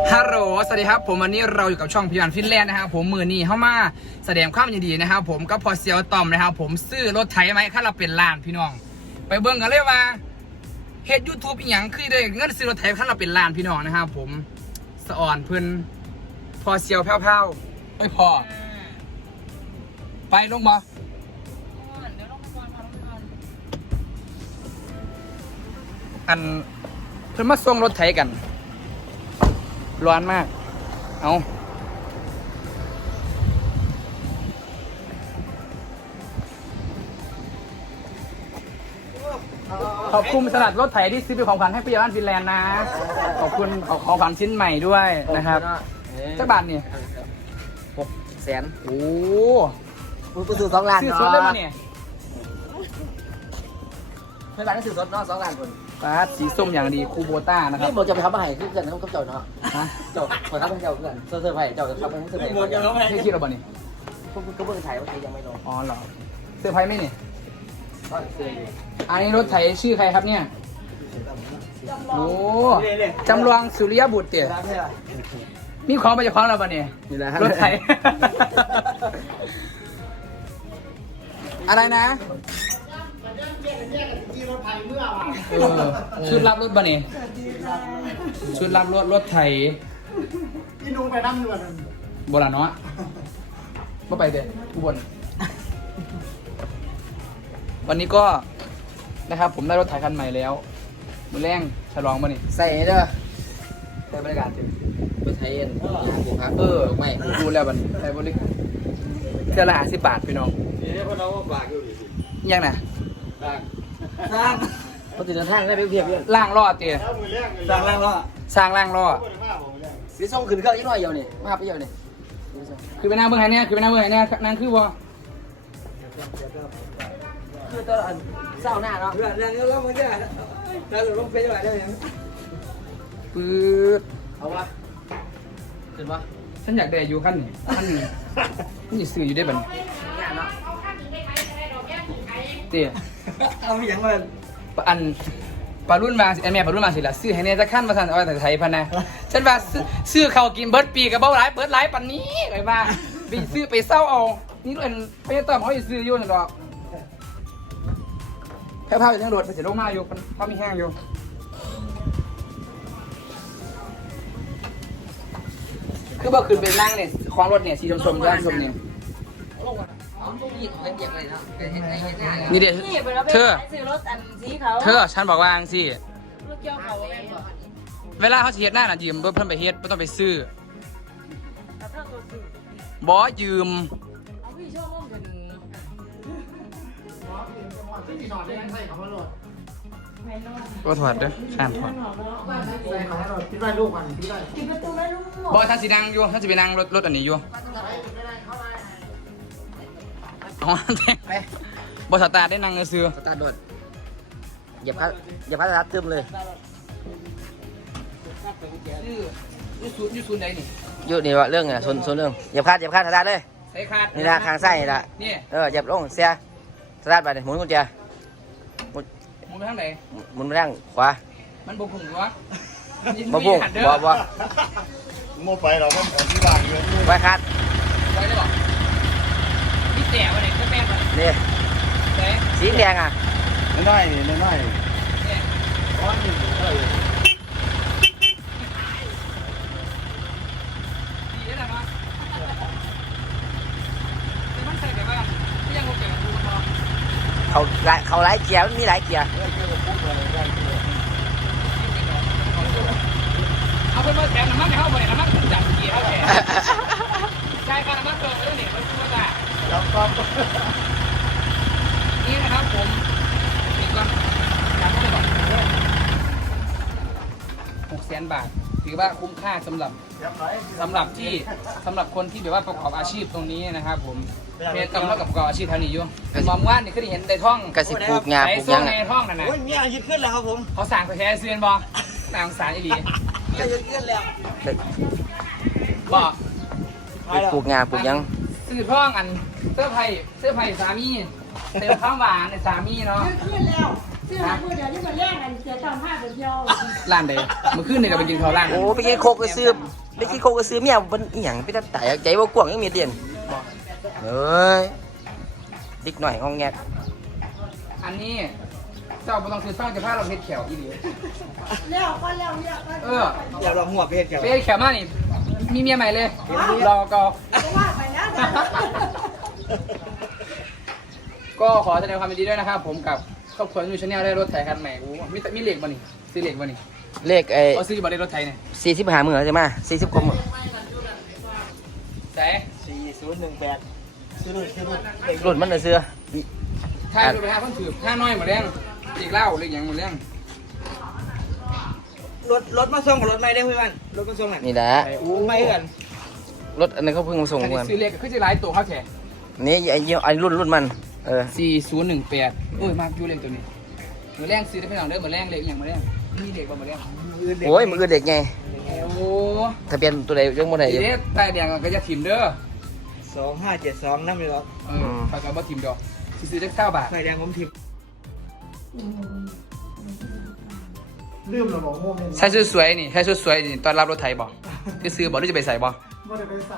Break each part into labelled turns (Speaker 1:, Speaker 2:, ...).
Speaker 1: ฮัลโหลสวัสดีครับผมวันนี้เราอยู่กับช่องพิวันฟินแลนด์นะครับผมมือนี้เข้ามาแสดงความยินดีนะครับผมก็พอเซียวตอมนะครับผมซื้อรถไถไหมค่าเราเป็นล้านพี่น้องไปเบิ่งกันเลยว่าเฮ็ดยูทูบอีหยังคือได้เงินซื้อรถไถค่าเราเป็นล้านพี่น้องนะครับผมสะอ่อนเพิ่นพอเซียวแผ่วๆไม่พอไปลงมาอันเพิ่นมาส่งรถไถกันร้อนมากเอาขอบคุณสลัดรถไถที่ซื้อเป็นของขวัญให้พี่ยาบ้านฟินแลนด์นะขอบคุณของขวัญชิ้นใหม่ด้วยนะครับเจ้าบาทนี่
Speaker 2: 600,000
Speaker 1: โอ้
Speaker 2: ผู้ซื้อ2 ล้าน
Speaker 1: ซื้อสดได้มาเนี่ย
Speaker 2: ไม่บานก็ซื้อสดเนาะ2 ล้านคน
Speaker 1: ปาดสีส้มอย่างดีคูโบต้านะครับ
Speaker 2: นี่หมดจะไปทำมาให้คือกันเขาเจ้าเนาะฮะเจ้าขอทำให้เจ้าเพื่อนเสื้อไผ่เจ้าจะทำให้เสื้อไผ่หมดจะ
Speaker 1: ไม่คิดเอาบ่นี่
Speaker 2: ก็เบิ่งถ่ายว่ายังไม่ลง
Speaker 1: อ๋อเหรอเสื้อไผ่ไหมนี่
Speaker 2: ก็เสื้ออยู่
Speaker 1: อันนี้รถไถชื่อใครครับเนี่ยโอ้จำลองสุริยบุตรเตี๋ยมีของมาจากของเราป่ะเนี่ยรถไถอะไรนะชุดรับรถป่ะเนี่ยชุดรับรถไถ
Speaker 3: พี่นุ้งไปนั่งอยู่กัน
Speaker 1: โบราณเนาะก็ไปเด็ดอุบลวันนี้ก็นะครับผมได้รถไถคันใหม่แล้วมือแรงฉลองมานี่
Speaker 2: ใส่เด้อ
Speaker 1: ใช้บริการเต็ม
Speaker 2: รถไทยเอ็นผูกพักไม่
Speaker 1: ดูแล้วมันใช้บริการเท่าละ50 บาทพี่น้อง
Speaker 3: นี่พวกเราบากอยู่ดิ
Speaker 1: ยังนะ
Speaker 2: เขาติดทางได้เพียบ
Speaker 1: ล่างล้อเตี๋ย
Speaker 3: สร้างร่างล้อ
Speaker 1: สร้างล่างล้อ
Speaker 2: สีส้มขึ้นเครื่องยิ่งหน่อยเดียวนี่มาไปเดียวนี่
Speaker 1: คือไปนั่งเบื้องไหนเนี่ยคือไปนั่งเบื้องไหนเนี่ยนั่งคือว่า
Speaker 2: คือตอนเศร้าหน้าเนาะ
Speaker 3: เรื่องเราไม่ได้เราลงไปยังไงได้ยัง
Speaker 1: ปื๊ด
Speaker 2: เอาวะขึ้นวะ
Speaker 1: ฉันอยากได้อยู่ขั้นนี้ขั้นนี้นี่ซื้ออยู่ได้บันเตี๋ย
Speaker 3: เอาอย่างมัน
Speaker 1: อันปลารุ่นมาแม่ปลารุ่นมาสิละซื้อให้เนี่ยจะขั้นมาสั่นเอาแต่ไทยพันนะฉันว่าซื้อเขากินเบิร์ดปีกับเบ้าหลายเบิร์ดหลายปันนี้เลยว่าไปซื้อไปเศร้าเอานี่ด้วยไปต่อมเขาจะซื้ออยู่นั่นหรอกแพ้ผ้าอยู่ทั้งรถไปเสียลงมาอยู่ผ้ามีแห้งอยู่คือบ่ขึ้นเป็นนั่งเนี่ยคล้องรถเนี่ยสีชมด้านชมเนี่ยนี่เด็ดเธอฉันบอกว่าสิเวลาเขาเฮ็ดหน้าน่ะยืมเพิ่นไปเฮ็ดไม่ต้องไปซื้อบอยืมก็ถอดเด้อข้ามถอด
Speaker 3: พี่ได้ลูกมันพี่ได้
Speaker 1: บอท่านสีนั่งอยู่ท่านสีไปนั่งรถอันนี้อยู่อ๋อบอสตาร์ได้นั่งซื้อ
Speaker 2: สตาร์ทโดดอย่าพัดรัดตึมเลย
Speaker 1: ยูซูนไหนนี่
Speaker 2: อยู่นี่วะเรื่องไงส่วนเรื่องอย่าพลาดสตาร์ทเลย
Speaker 1: ใส่ขาด
Speaker 2: นี่ละทางซ้ายนี่ละอย่าลงเสียสตาร์ทไปหมุนกุญแจ
Speaker 1: หมุนไปทางไหน
Speaker 2: หมุนไปทางขวา
Speaker 1: มันบุพุ่งวะ
Speaker 2: บุพุ่งบ่
Speaker 3: โม่ไปเราก็ที่บ้านเลย
Speaker 2: ไว้คัด
Speaker 1: ไว้ได้บอกมีแต่วันไหนก็แม่มา
Speaker 2: นี่สีแดงอ่ะ
Speaker 3: น้อยนี่น้อยร้อนนี่
Speaker 1: ดีแล้วนะมันใส่แบบว่าที่ยังโอเคกับกูพอ
Speaker 2: เขาหลายเกียร์มีหลายเกียร์
Speaker 1: เอาไปเมื่อแถมน้ำมันเข้าไปน้ำมันจับเกียร์เข้าแถมใช่การน้ำมันเติมไปแล้วเนี่ยมันคือว่า
Speaker 3: แล้วก็
Speaker 1: นี่นะครับผมปิดก่อนจับเข้าไปก่อน600,000 บาทถือว่าคุ้มค่าสำหรับคนที่แบบว่าประกอบอาชีพตรงนี้นะครับผมเป็นกำลังกับประกอบอาชีพแถวนี้อยู่มองว่านี่ก็ได้เห็นในท้อง
Speaker 2: กระสิบปลูกงาปลูกยัง
Speaker 1: ในท้องนั่นนะ
Speaker 3: มีอาชีพขึ้นแล้วครับผม
Speaker 1: เขาสั่งไปแค่เซียนบอต่างสารอีหลี
Speaker 3: อาชีพขึ้นแล้ว
Speaker 1: บอก
Speaker 2: ปลูกงาปลูกยัง
Speaker 1: ซื้อท้องอันเสื้อไผ่สามีเต็มข้าวหวานในสามีเนาะ
Speaker 4: ซื้อหามือเดี๋ยวนี้มาแย่งกันเสียตามผ้าเดียว
Speaker 1: ร้านใดเมื่อคืนนี่ก็ไปกินข้าวร้าน
Speaker 2: โอ้ไปกินโคกก็ซื้อไปกินโคกก็ซื้อเมียมันอีหยังไปตัดไตใจบ่กว้างยังมีเดียนเฮ้ยดิกหน่อยงองแงก
Speaker 1: อันนี้เจ้าบ่ต้องซื้อซ่องจะพาเราเฮ็ดแขวอีหลี
Speaker 4: เลี้ยวก็เลี้ยวเลี้ยวก็
Speaker 1: เออ
Speaker 3: อย่าลองหัวเพศกัน
Speaker 1: ไปเฮ็ดแขวมานี่มีเมียใหม่เลยรอก็
Speaker 4: ว่าไปแล้ว
Speaker 1: ก็ขอแสดงความยินดีด้วยนะครับผมกับครอบครัวยูชาแนลได้รถไถคันใหม่มีเหล็กบ่นี่ซื้อเหล็กบ่นี่
Speaker 2: เลขไอ้
Speaker 1: เอาซื้อบ่ได้รถไถเนี่ย
Speaker 2: 45มื้อใช่มั้ย40กว่ามื้อ
Speaker 1: ใส่
Speaker 3: 4018ซื้อรุ่น
Speaker 2: รุ่นมันน่ะเสื้อ
Speaker 1: ถ้ารถไปหาคนถือห้าน้อยหมดแรงอีกเหล้าหรืออย่างหมดแรง
Speaker 3: รถมาส่งกับรถไม่ได้เพื่อนรถมาส่งไหน
Speaker 2: นี่แหละ
Speaker 3: อู้ไม่กัน
Speaker 2: รถอันนั้นเขาเพิ่งมาส่ง
Speaker 1: อันนี้
Speaker 2: เมื่อ
Speaker 1: ซื้อเหล็กก็คือจะหลายตัวเขาแข่
Speaker 2: นี่ไอ้รุ่นมัน
Speaker 1: 4018โอ้ยมากอยู่เหล็กตัวนี้หมดแรงซื้อได้ไม่หน่อยเด้อหมดแรงเหล็กอย่างหมดแรงมีเหล็กบ่หมดแรง
Speaker 2: โอ้ยมือเด็กไง
Speaker 1: โอ้
Speaker 2: ทะเบียนตัวใดยังบ่ได้อยู่
Speaker 1: ทีนี้ใต้แดงก็จะถิ่มเด้อ
Speaker 3: 2572น้ำเลยหรอ
Speaker 1: ไปกับบ่ถิ่มดอกซื้อได้9 บาท
Speaker 3: ไฟแดงผมทิพลืมระบบโมเมนต์
Speaker 1: ใส่ชุดสวยนี่ใส่ชุดสวยนี่ตอนรับรถไถบ่คือซื้อบ่หรือจะไปใส่บ่
Speaker 3: ไม่ได้ไปใส่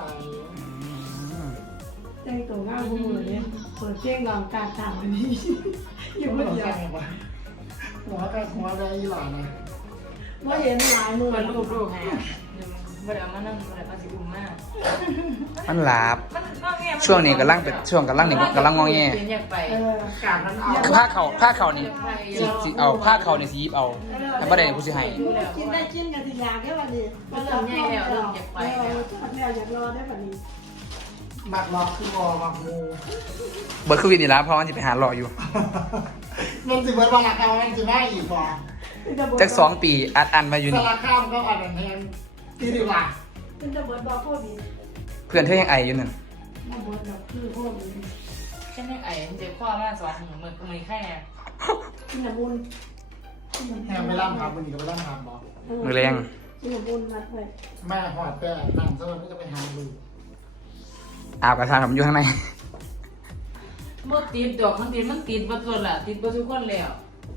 Speaker 4: ใจตัวง่ายมือเนี่ยเปิดเจ้งลองการต่างวันนี้อยู่ไม่เดียว
Speaker 3: หัวกับหัวแดงอีหลานนะ
Speaker 4: ว่าเห็นหลายมือ
Speaker 5: มันรูปไงเวลามานั่งเวลามาสิอุ้มมาก
Speaker 1: มันหลาบ
Speaker 5: มันก็แง่
Speaker 1: ช่วงนี้กำลังเป็นช่วงกำลังนี่กำลังงอแง
Speaker 5: อยากไป
Speaker 4: เออ
Speaker 5: การมันเอา
Speaker 1: คือผ้าเข่านี่สิเอาผ้าเข่านี่สิหยิบเอาแล้วบ่ได้ผู้สิให้
Speaker 4: กินได้กินกันทีอย่างได้วันนี้อยากรอได้วันนี้
Speaker 3: หมักล็อกคือวอหมักงู
Speaker 1: เบิดคือวินนี่ล่ะเพราะมันสิไปหารออยู่
Speaker 3: มันสิเบิร์ดบาราคามันสิได้อีกพอ
Speaker 1: จัก2 ปีอัดมาอยู่
Speaker 3: สา
Speaker 1: นี่
Speaker 3: รข้ามก็อ่อนแทนที่ดีกว่า
Speaker 4: เป็นจะเบิร์ดบอโควิด
Speaker 1: เพื่อนเธอยังไออยู่นั่น
Speaker 4: มาเบิร์ดแบบคือโควิด
Speaker 5: แค่นี้ไอ้เจ็บข้อมากสองเหมือนมือแค่
Speaker 4: กินบุญ
Speaker 3: แฮมไปล่ำหาบุญอีกไปล่ำหาบอก
Speaker 1: มือแรง
Speaker 4: กินบุญมาเลย
Speaker 3: แม่หอดแต่นั่งซะวันนี้จะไปหาดู
Speaker 1: อาบกระทานผมอยู่ข้างใน
Speaker 5: เมื่อติดดอกมันติดประตูละติดประตูคนแล้ว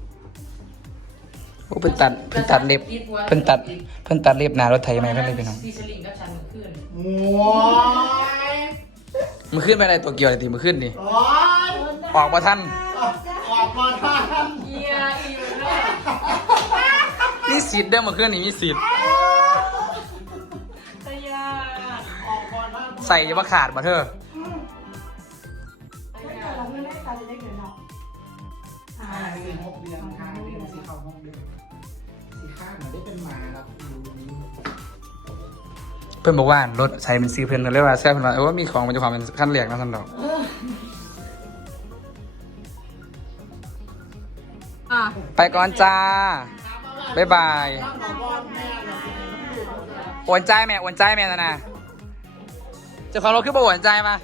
Speaker 1: โอ้เพิ่นตัดเล็บเพิ่นตัดเล็บหน้ารถไถใหม่เพิ่นเลยพี่น้อง
Speaker 5: ตีสลิงกับฉันเมื่อคืน
Speaker 3: ว้าย
Speaker 1: มื้อคืนไปได้ตัวเกี่ยวเลยติมื้อคืนนี่
Speaker 3: ว้าย
Speaker 1: ออกบ่ทัน
Speaker 3: ออกมาทัน
Speaker 5: เยี่ยอีเลย
Speaker 1: มีสิทธิ์เด้อมื้อคืนนี่มีสิทธิ์
Speaker 5: ตายา
Speaker 3: ออกมาทัน
Speaker 1: ใส่จะบ่ขาดบ่เธอ
Speaker 4: เราไม่ได้การเล็กเลยเนาะ
Speaker 3: 6 เดือนค่ะเดือนสีขาว6 เดือนสีข้างเหมือนได้เป็นหมาครับดูนี้
Speaker 1: เพิ่นบอกว่ารถใส่เป็นซื้อเพิ่นก็เลยว่าแซ่บเพิ่นว่าว่ามีของมันจะความเป็นขั้นแรกนะซั่นดอก ไปก่อนจ้า บ๊ายบาย โอนใจายแม่นะนะเจ้าของรถคือบ่โอนใจายมา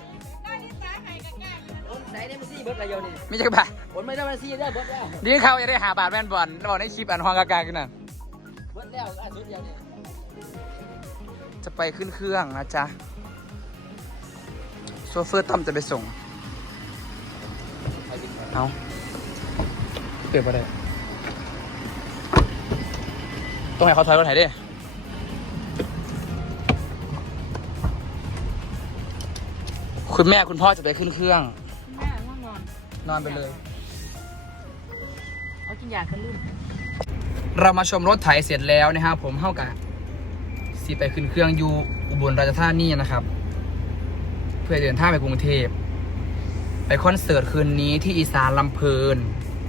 Speaker 2: ไหนเนี่ยมันซี่เบิร์ดอะไรโยนี่
Speaker 1: ไม่ใช่บาท
Speaker 2: ผลไม่ได้มาซี่ได้เบิร์ดแล้ว
Speaker 1: ดีเขาจะได้หาบาทแม่นบอลแล้วบอกในคลิปอันฮองกากากันน่ะ
Speaker 2: เบิร์ดแล้วอ่ะสุดเดียวนี่
Speaker 1: จะไปขึ้นเครื่องนะจ๊ะโซเฟอร์ต้อมจะไปส่ง เอาเปลี่ยนไปได้ต้องให้เขาถอยรถไหนดิคุณแม่คุณพ่อจะไปขึ้นเครื่อง
Speaker 5: แม่ง่วงนอน
Speaker 1: นอนไปเลย
Speaker 5: เอากินยากันลุ่ม
Speaker 1: เรามาชมรถไถเสร็จแล้วนะครับผมเข้ากับสีไปขึ้นเครื่องอยู่อุบลราชธานีนะครับ เพื่อเดินทางไปกรุงเทพไปคอนเสิร์ตคืนนี้ที่อีสานลำเพลิน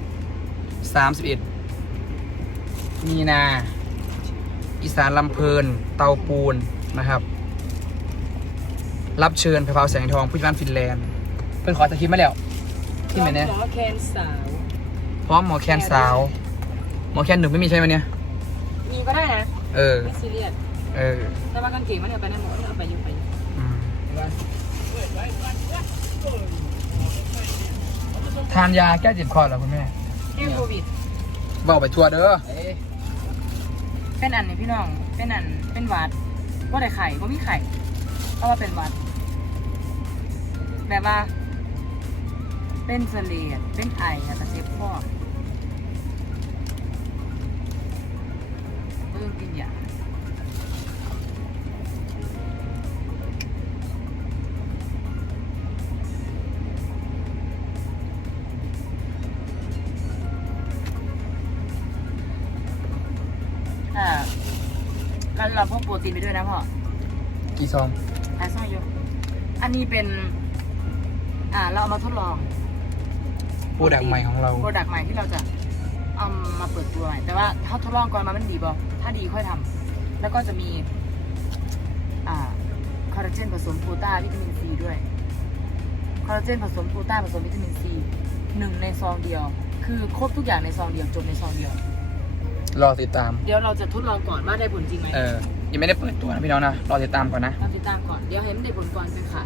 Speaker 1: 31 มีนา อีสานลำเพลินเตาปูนนะครับ รับเชิญไพพาวแสงทองผู้จัดการฟินแลนด์เพื่อนขอสคริปต์มาแล้วที่ไหนเนี่ย
Speaker 5: หมอแคนสาว
Speaker 1: พร้อมหมอแคนสาว หมอแคนหนึ่งไม่มีใช่ไหมเนี่ย
Speaker 5: มีก็ได้นะ
Speaker 1: เออ
Speaker 5: ไม่ซีเรียส
Speaker 1: เออ
Speaker 5: แต่ว่ากางเกงมันเอาไปในหมดเอาไปอยู่ไป
Speaker 1: อืมทานยาแก้เจ็บคอเหรอคุณแม่
Speaker 5: แค่โควิด
Speaker 1: บอกไปทัวร์เด้อ
Speaker 5: เป็นอันนี่พี่น้อง เป็นหวัดว่าได้ไข่ว่ามีไข่เพราะว่าเป็นหวัด แบบว่า เป็นเสลียดเป็นไอแล้วก็เจ็บคอนเราพกโปรตีนไปด้วยนะพ่อ
Speaker 1: กี่ซอง
Speaker 5: หาซ่อยอยู่อันนี้เป็นเราเอามาทดลอง
Speaker 1: โปรดักต์ใหม่ของเรา
Speaker 5: โปรดักต์ใหม่ที่เราจะเอามาเปิดตัวใหม่แต่ว่าถ้าทดลองก่อนมันดีบ่ถ้าดีค่อยทำแล้วก็จะมีคอลลาเจนผสมกลูต้าวิตามินซีด้วยคอลลาเจนผสมกลูต้าผสมวิตามินซี1ในซองเดียวคือครบทุกอย่างในซองเดียวจบในซองเดียว
Speaker 1: รอติดตาม
Speaker 5: เดี๋ยวเราจะทดลองก่อนว่าได้ผลจริงไหม
Speaker 1: ยังไม่ได้เปิดตัวนะพี่น้องนะรอติดตามก่อนนะ
Speaker 5: เราติดตามก่อนเดี๋ยวให้มันได้ผลก่อนไปขาย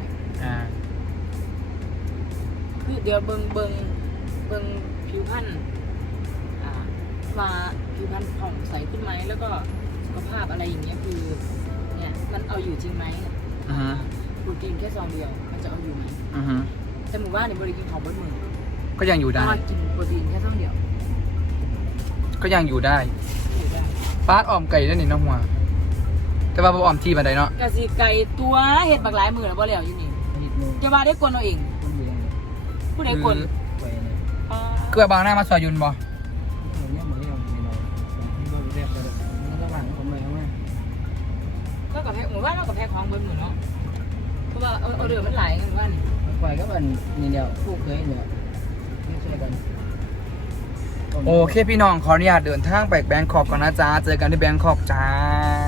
Speaker 5: คือเดี๋ยวเบิงผิวพรรณมาผิวพรรณผ่องใสขึ้นไหมแล้วก็สุขภาพอะไรอย่างเงี้ยคือเนี่ยมันเอาอยู่จริงไหม
Speaker 1: อือฮึ
Speaker 5: โปรตีนแค่ซองเดียวมันจะเอาอยู่ไหม
Speaker 1: อือฮึ
Speaker 5: แต่หมู่บ้านเนี่ยบริกินของบนมือ
Speaker 1: ก็ยังอยู่ได้
Speaker 5: ถ้ากินโปรตีนแค่ซองเดียว
Speaker 1: ก็ยังอยู่ได้
Speaker 5: อยู่ได้
Speaker 1: ปาดอ้อมไก่ได้นี่น้องหัวแต่ว่าบ่อ้อมที่บันไดเนาะ
Speaker 5: กะสิไก่ตัวเห็ดบักหลายมือแล้วบ่แล้วอยู่นี่จะว่าได้กลนเอาเองผู้ใดกลน
Speaker 1: เกลือบางหน้ามาซอยยุนบ่
Speaker 5: ก็กับแพ้หมู่บ้านเรากับแพ้ของบนมือเนาะเพราะว่าเอาเดือมันหลายกันหมู่บ้านนี่
Speaker 2: ไปก็มันนี่เดียวผู้เคยเนี่ยไม่ใช่กัน
Speaker 1: โอเคพี่น้องขออนุญาตเดินทางไปแบงคอกก่อนนะจ๊ะเจอกันที่แบงคอกจ้า